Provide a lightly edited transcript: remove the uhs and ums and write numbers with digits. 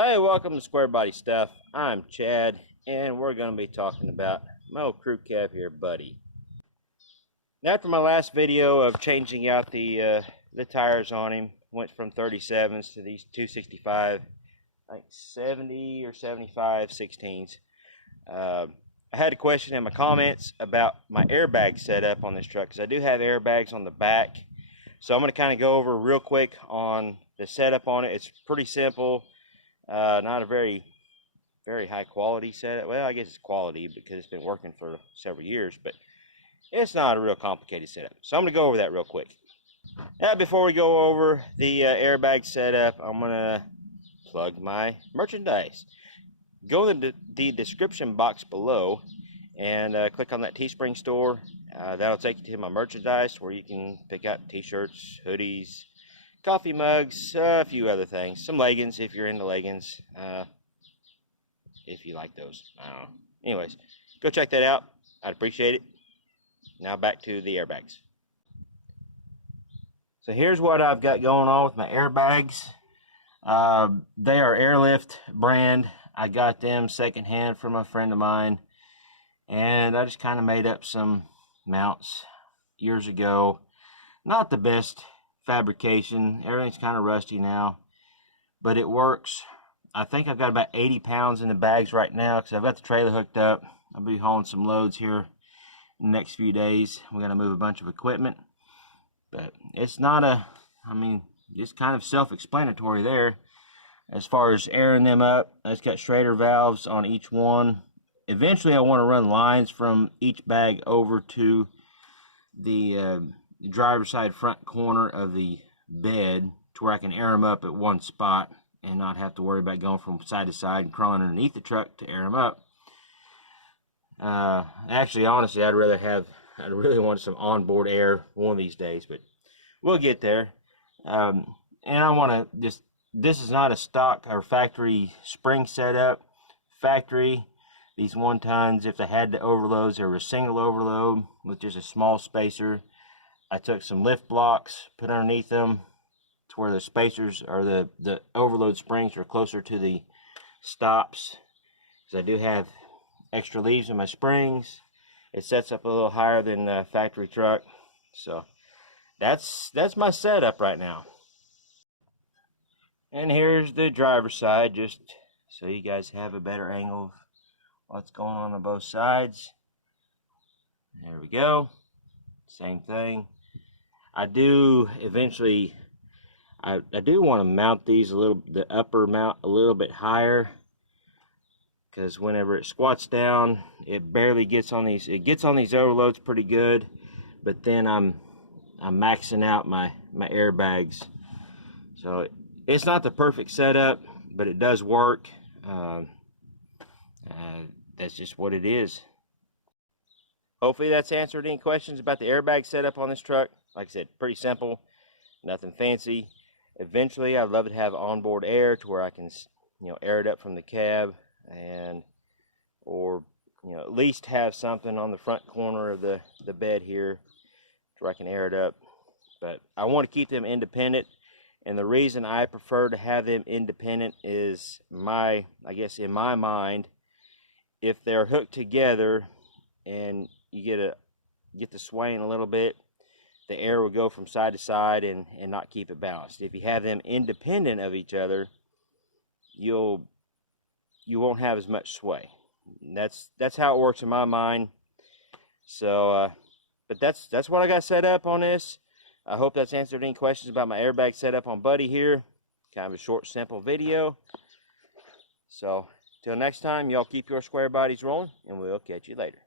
Hey, welcome to Squarebody Stuff. I'm Chad, and we're going to be talking about my old crew cab here, Buddy. Now, after my last video of changing out the tires on him, went from 37s to these 265, like 70 or 75 16s. I had a question in my comments about my airbag setup on this truck, because I do have airbags on the back. So I'm going to kind of go over real quick on the setup on it. It's pretty simple. Not a very high quality setup. Well, I guess it's quality because it's been working for several years, but it's not a real complicated setup. So I'm going to go over that real quick. Now, before we go over the airbag setup, I'm going to plug my merchandise. Go in the description box below and click on that Teespring store. That'll take you to my merchandise where you can pick out t-shirts, hoodies, coffee mugs, a few other things. Some leggings if you're into leggings. If you like those. I don't know. Anyways, go check that out. I'd appreciate it. Now back to the airbags. So here's what I've got going on with my airbags. They are Airlift brand. I got them secondhand from a friend of mine. And I just kind of made up some mounts years ago. Not the best fabrication. Everything's kind of rusty now, but it works. I think I've got about 80 pounds in the bags right now because I've got the trailer hooked up. I'll be hauling some loads here in the next few days. We're going to move a bunch of equipment, but it's not it's kind of self-explanatory there. As far as airing them up, it's got Schrader valves on each one. Eventually I want to run lines from each bag over to the driver's side front corner of the bed to where I can air them up at one spot and not have to worry about going from side to side and crawling underneath the truck to air them up. Actually, honestly, I'd really want some onboard air one of these days, but we'll get there. And I want to this is not a stock or factory spring setup. Factory, these 1 tons, if they had the overloads, they were a single overload with just a small spacer. I took some lift blocks, put underneath them to where the spacers or the overload springs are closer to the stops, because I do have extra leaves in my springs. It sets up a little higher than the factory truck. So that's my setup right now. And here's the driver's side, just so you guys have a better angle of what's going on both sides. There we go. Same thing. I do eventually, I do want to mount these the upper mount a little bit higher, because whenever it squats down, it barely gets on these. It gets on these overloads pretty good, but then I'm maxing out my airbags. So it's not the perfect setup, but it does work. That's just what it is. Hopefully that's answered any questions about the airbag setup on this truck. Like I said, pretty simple, nothing fancy. Eventually I'd love to have onboard air to where I can, air it up from the cab, or at least have something on the front corner of the bed here to where I can air it up. But I want to keep them independent, and the reason I prefer to have them independent is I guess in my mind, if they're hooked together and you get the swaying a little bit, the air will go from side to side and not keep it balanced. If you have them independent of each other, you won't have as much sway. That's how it works in my mind. So but that's what I got set up on this. I hope that's answered any questions about my airbag setup on Buddy here. Kind of a short, simple video. So till next time, y'all keep your square bodies rolling, and we'll catch you later.